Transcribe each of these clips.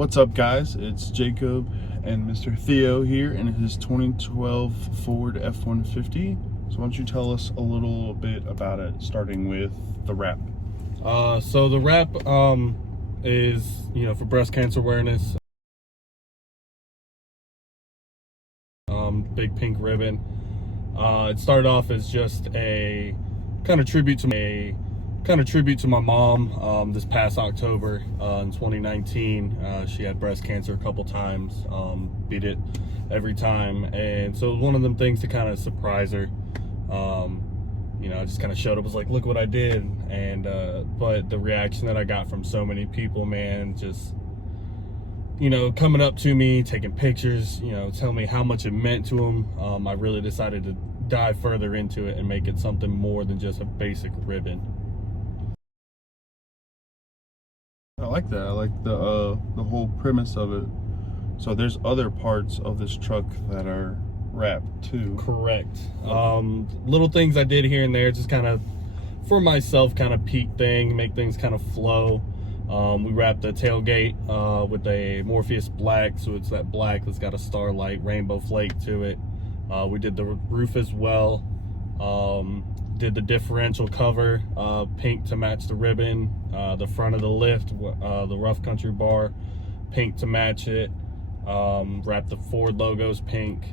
What's up, guys? It's Jacob and Mr. Theo here in his 2012 Ford F-150. So why don't you tell us a little bit about it, starting with the wrap. So the wrap is, for breast cancer awareness. Big pink ribbon. It started off as just a kind of tribute to my mom. This past October in 2019, she had breast cancer a couple times, beat it every time, and so it was one of them things to kind of surprise her. I just kind of showed up, was like, look what I did. And but the reaction that I got from so many people, man, just coming up to me, taking pictures, telling me how much it meant to them. I really decided to dive further into it and make it something more than just a basic ribbon. I like that. I like the whole premise of it. So there's other parts of this truck that are wrapped too. Correct. Little things I did here and there, just kind of for myself, kind of peak thing, make things kind of flow. We wrapped the tailgate with a Morpheus black, so it's that black that's got a starlight rainbow flake to it. We did the roof as well. Did the differential cover pink to match the ribbon. The front of the lift, the rough country bar, pink to match it. Wrapped the Ford logos pink.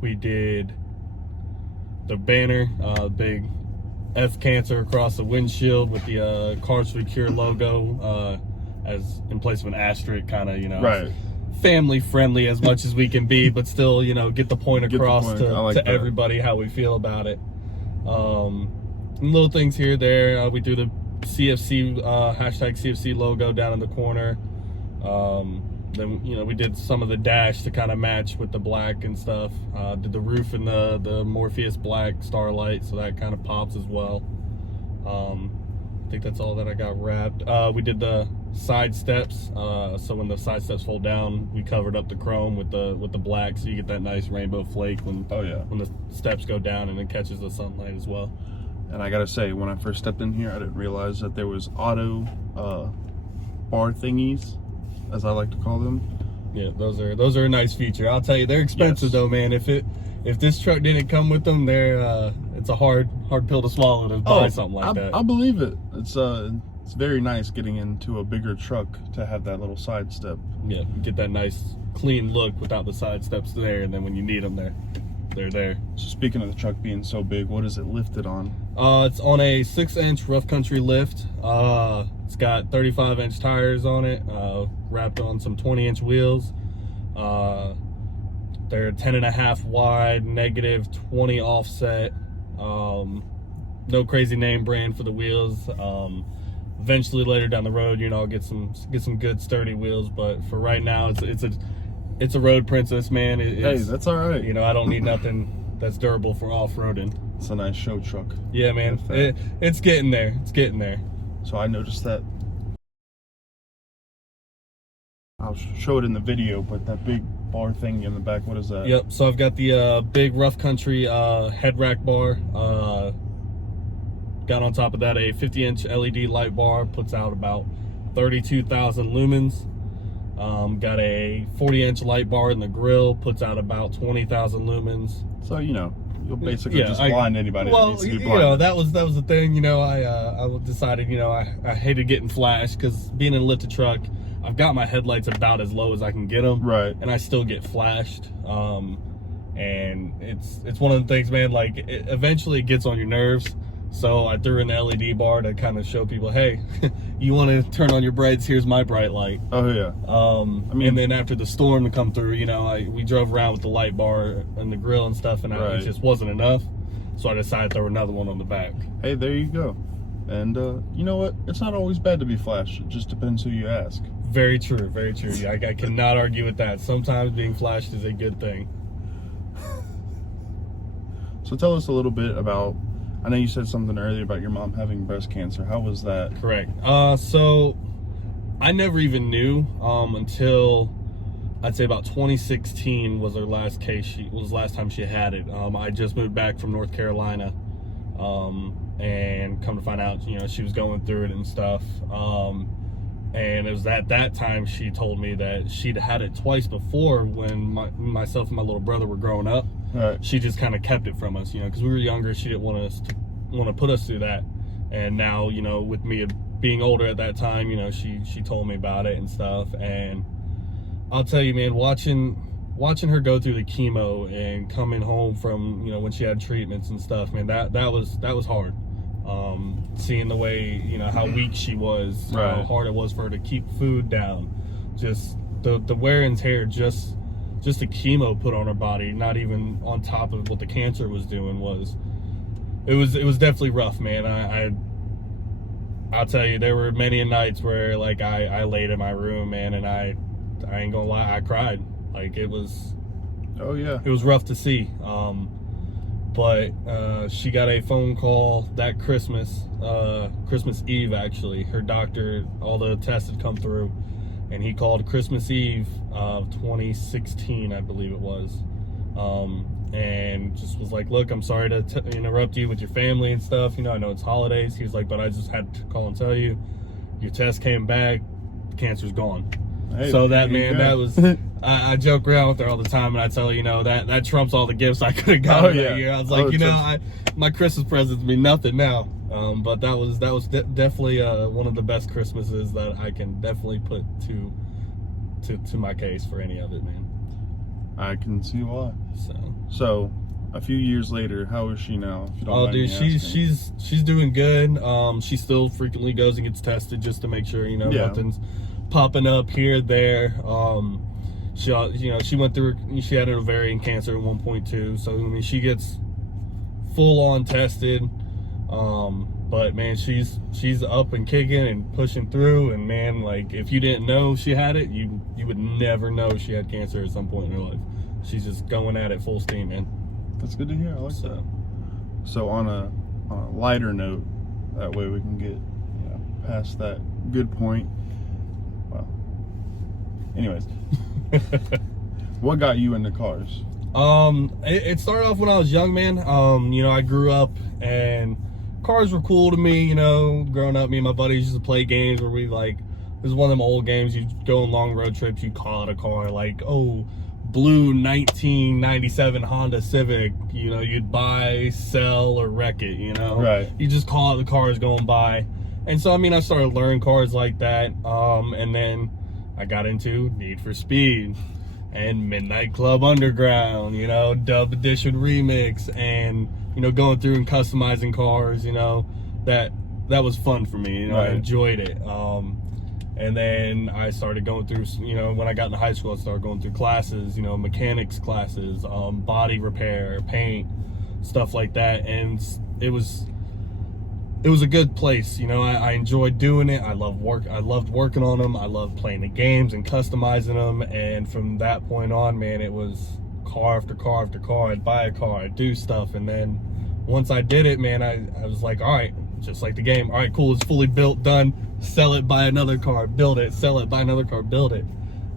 We did the banner, big F cancer across the windshield with the Cars for Cure logo as in place of an asterisk, kind of right, family friendly as much as we can be, but still get the point across to everybody how we feel about it. Little things here there. We do the CFC hashtag CFC logo down in the corner. Then we did some of the dash to kind of match with the black and stuff. Did the roof in the Morpheus black starlight, so that kind of pops as well. I think that's all that I got wrapped. We did the side steps, so when the side steps fold down, we covered up the chrome with the black, so you get that nice rainbow flake when when the steps go down, and it catches the sunlight as well. And I gotta say, when I first stepped in here, I didn't realize that there was auto bar thingies, as I like to call them. Yeah, those are a nice feature. I'll tell you, they're expensive though, man. If this truck didn't come with them, it's a hard pill to swallow to buy something like that. I believe it. It's very nice getting into a bigger truck to have that little side step. Yeah, get that nice clean look without the side steps there, and then when you need them, they're there. So speaking of the truck being so big, what is it lifted on? It's on a 6-inch rough country lift. It's got 35-inch tires on it, wrapped on some 20-inch wheels. They're 10.5 wide, -20 offset. No crazy name brand for the wheels. Eventually later down the road, I'll get some good sturdy wheels, but for right now, it's a road princess, man. Hey, that's all right. I don't need nothing that's durable for off-roading. It's a nice show truck. Yeah, man. It's getting there. It's getting there. So I noticed that. I'll show it in the video, but that big bar thing in the back, what is that? Yep. So I've got the big rough country head rack bar. Got on top of that a 50-inch LED light bar, puts out about 32,000 lumens. Got a 40-inch light bar in the grill, puts out about 20,000 lumens. So you'll basically just blind anybody that needs to be blind. That was the thing. I decided I hated getting flashed, because being in a lifted truck, I've got my headlights about as low as I can get them, right? And I still get flashed. And it's one of the things, man. Like eventually it gets on your nerves. So I threw in the LED bar to kind of show people, hey, you want to turn on your brights? Here's my bright light. Oh yeah. And then after the storm to come through, we drove around with the light bar and the grill and stuff, and it just wasn't enough. So I decided to throw another one on the back. Hey, there you go. And you know what? It's not always bad to be flashed. It just depends who you ask. Very true. Very true. I cannot argue with that. Sometimes being flashed is a good thing. So tell us a little bit about. I know you said something earlier about your mom having breast cancer. How was that? Correct. So I never even knew until I'd say about 2016 was her last case. Last time she had it. I just moved back from North Carolina, and come to find out, she was going through it and stuff. And it was at that time she told me that she'd had it twice before when myself and my little brother were growing up. Right. She just kind of kept it from us, you know, because we were younger. She didn't want to put us through that. And now, you know, with me being older at that time, you know, she told me about it and stuff. And I'll tell you, man, watching her go through the chemo and coming home from, you know, when she had treatments and stuff, man, that was hard. Seeing the way, you know, how weak she was, right. How hard it was for her to keep food down, just the wear and tear, just the chemo put on her body, not even on top of what the cancer was doing, it was definitely rough, man. I'll tell you, there were many nights where, like, I laid in my room, man, and I ain't gonna lie, I cried. Like, it was, oh yeah, it was rough to see. But she got a phone call that Christmas Eve, actually. Her doctor, all the tests had come through, and he called Christmas Eve of 2016, I believe it was, and just was like, look, I'm sorry to interrupt you with your family and stuff. You know, I know it's holidays. He was like, but I just had to call and tell you, your test came back, cancer's gone. Hey, so that, man, that was, I joke around with her all the time, and I tell her, you know, that trumps all the gifts I could have gotten that year. I was like, you know, my Christmas presents mean nothing now. But that was definitely one of the best Christmases that I can definitely put to my case for any of it, man. I can see why. So a few years later, how is she now? If you don't mind dude, me asking? she's doing good. She still frequently goes and gets tested just to make sure, you know, nothing's popping up here, there. She, you know, she had an ovarian cancer at 1.2, so I mean, she gets full on tested. But man, she's up and kicking and pushing through, and man, like, if you didn't know she had it, you would never know she had cancer at some point in her life. She's just going at it full steam, man. That's good to hear. I like that. So on a lighter note, that way we can get past that good point. Well, anyways, what got you into cars? It started off when I was young, man. You know, I grew up and cars were cool to me, you know. Growing up, me and my buddies used to play games where it was one of them old games. You'd go on long road trips, you'd call it a car, like, oh, blue 1997 Honda Civic, you know, you'd buy, sell, or wreck it, you know. Right. You just call it the cars going by. And so, I mean, I started learning cars like that. And then I got into Need for Speed and Midnight Club Underground, you know, Dub Edition Remix, and, you know, going through and customizing cars, you know, that was fun for me, you know. Right. I enjoyed it. And then I started going through, you know, when I got into high school, I started going through classes, you know, mechanics classes, body repair, paint, stuff like that. And it was a good place, you know. I enjoyed doing it. I loved working on them. I loved playing the games and customizing them. And from that point on, man, it was car after car after car. I'd buy a car, I'd do stuff. And then once I did it, man, I was like, all right, just like the game. All right, cool, it's fully built, done. Sell it, buy another car, build it, sell it, buy another car, build it.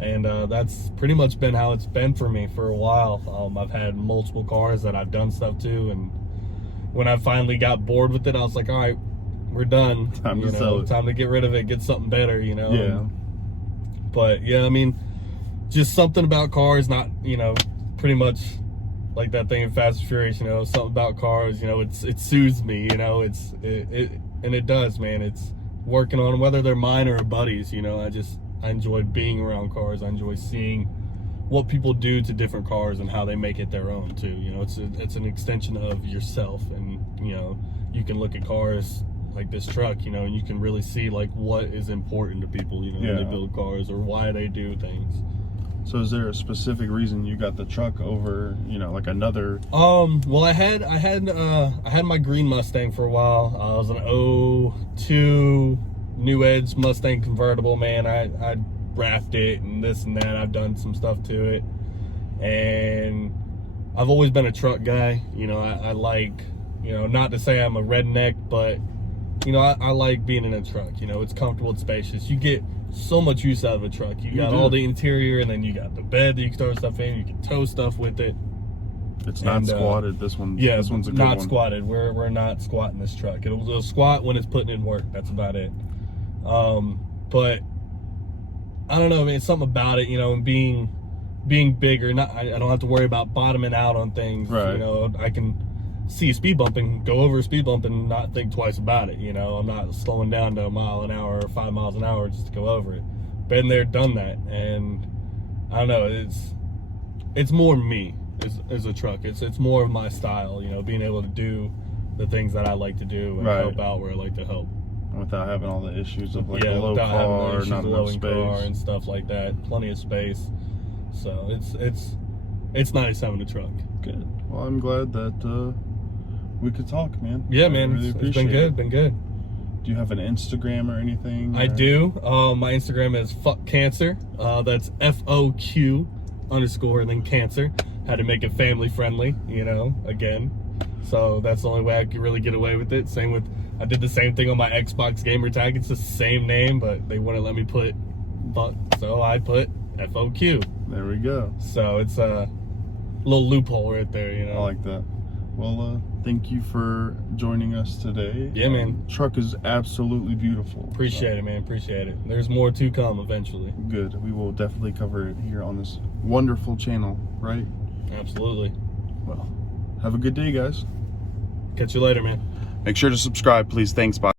And that's pretty much been how it's been for me for a while. I've had multiple cars that I've done stuff to, and when I finally got bored with it, I was like, all right, we're done. Time to sell it. Time to get rid of it, get something better, you know. Yeah. But yeah, I mean, just something about cars, not, you know, pretty much like that thing in Fast and Furious, you know, something about cars, you know, it soothes me, you know. And it does, man. It's working on them, whether they're mine or a buddy's, you know. I enjoy being around cars. I enjoy seeing what people do to different cars and how they make it their own too, you know. It's an extension of yourself, and, you know, you can look at cars like this truck, you know, and you can really see like what is important to people, you know, when they build cars, or why they do things. So is there a specific reason you got the truck over, you know, like another? Well, I had my green Mustang for a while. I was an 02 New Edge Mustang convertible, man. I wrapped it and this and that. I've done some stuff to it, and I've always been a truck guy. You know, I like, you know, not to say I'm a redneck, but, you know, I like being in a truck. You know, it's comfortable, it's spacious. You get so much use out of a truck. You got all the interior, and then you got the bed that you can throw stuff in. You can tow stuff with it. It's not squatted. This one's a good not one. squatted. We're not squatting this truck. It'll squat when it's putting in work. That's about it. But I don't know, man, it's something about it, you know, and being bigger. I don't have to worry about bottoming out on things. Right. You know, I can see a speed bump and go over a speed bump and not think twice about it. You know, I'm not slowing down to a mile an hour or 5 miles an hour just to go over it. Been there, done that, and I don't know. It's more me as a truck. It's more of my style. You know, being able to do the things that I like to do and help out where I like to help. Without having all the issues of like a low without having the car, issues not of enough low space, car and stuff like that. Plenty of space. So it's nice having a truck. Good. Well, I'm glad that we could talk, man. Yeah, I man. really It's been good. it. Been good. Do you have an Instagram or anything? I do. My Instagram is F&CK Cancer. That's FOQ _ and then cancer. Had to make it family friendly, you know, again. So that's the only way I could really get away with it. Same with, I did the same thing on my Xbox gamer tag. It's the same name, but they wouldn't let me put fuck, so I put FOQ. There we go. So it's a little loophole right there, you know. I like that. Well, thank you for joining us today. Yeah, man. Truck is absolutely beautiful. Appreciate it, man. Appreciate it. There's more to come eventually. Good. We will definitely cover it here on this wonderful channel, right? Absolutely. Well, have a good day, guys. Catch you later, man. Make sure to subscribe, please. Thanks. Bye.